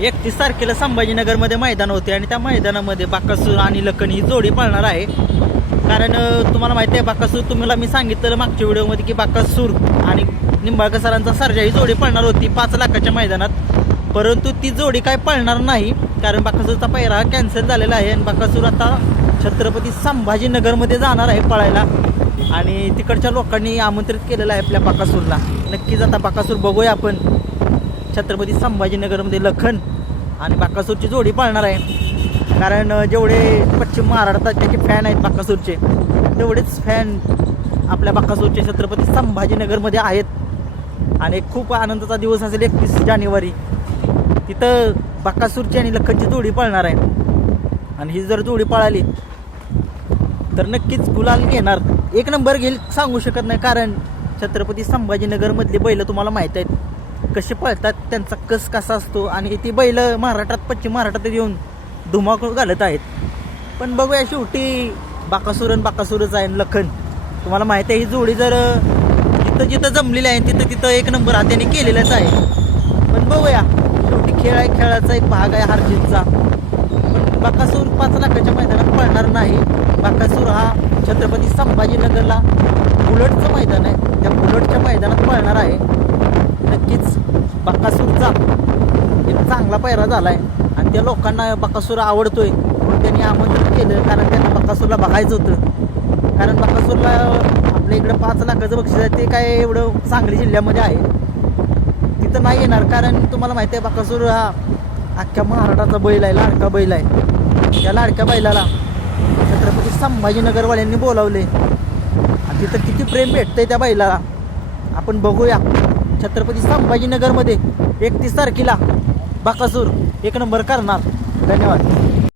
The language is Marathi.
एकतीस तारखेला संभाजीनगरमध्ये मैदान होते आणि त्या मैदानामध्ये बाकासूर आणि लखन ही जोडी पळणार आहे. कारण तुम्हाला माहिती आहे बाकासूर तुम्हाला मी सांगितलेलं मागच्या व्हिडिओमध्ये की बाकासूर आणि निंबाळकर सरांचा सर्जा ही जोडी पळणार होती पाच लाखाच्या मैदानात. परंतु ती जोडी काय पळणार नाही कारण बाकासूरचा पहिरा कॅन्सल झालेला आहे आणि बाकासूर आता छत्रपती संभाजीनगरमध्ये जाणार आहे पळायला. आणि तिकडच्या लोकांनी आमंत्रित केलेलं आहे आपल्या बाकासूरला. नक्कीच आता बाकासूर बघूया आपण. छत्रपती संभाजीनगरमध्ये लखन आणि बाकासूरची जोडी पाळणार आहे. कारण जेवढे पश्चिम महाराष्ट्रात त्याचे फॅन आहेत बाकासूरचे तेवढेच फॅन आपल्या बाकासूरचे छत्रपती संभाजीनगरमध्ये आहेत. आणि खूप आनंदाचा दिवस असेल एकतीस जानेवारी. तिथं बाकासूरची आणि लखनची जोडी पाळणार आहे. आणि ही जर जोडी पळाली तर नक्कीच गुलाल घेणार. एक नंबर घेईल सांगू शकत नाही कारण छत्रपती संभाजीनगरमधली बैलं तुम्हाला माहीत आहेत. कसे पळतात त्यांचा कस कसा असतो आणि ती बैल महाराष्ट्रात पश्चिम महाराष्ट्रात येऊन धुमाकूळ घालत आहेत. पण बघूया शेवटी बाकासूर आणि बाकासूरच आहे आणि लखन. तुम्हाला माहिती आहे ही जोडी जर जिथं जिथं जमलेली आहे तिथं तिथं एक नंबर हा त्याने केलेलाच आहे. पण बघूया शेवटी खेळ आहे खेळाचा एक भाग आहे हारजीतचा. पण बाकासूर पाच लाखाच्या मैदानात पळणार नाही. बाकासूर हा छत्रपती संभाजीनगरला बुलटचं मैदान आहे. त्या बुलटच्या मैदानात पळणार आहे. नक्कीच बकासूरचा. एक चांगला पैरा झाला आहे आणि त्या लोकांना बकासूर आवडतोय. म्हणून त्यांनी आमंत्रित केलं. कारण त्यांना बकासूरला बघायचं होतं. कारण बकासूरला आपल्या इकडं पाच लाखाचं बक्षीस आहे. ते काय एवढं सांगली जिल्ह्यामध्ये आहे. तिथं नाही येणार. कारण तुम्हाला माहिती आहे बकासूर हा अख्ख्या महाराष्ट्राचा बैल आहे. लाडका बैल आहे. त्या लाडक्या बैलाला छत्रपती संभाजीनगरवाल्यांनी बोलावले आणि तिथं किती प्रेम भेटतंय त्या बैलाला. आपण बघूया. छत्रपती संभाजीनगरमध्ये एकतीस तारखेला बाकासूर एक नंबर करणार. धन्यवाद.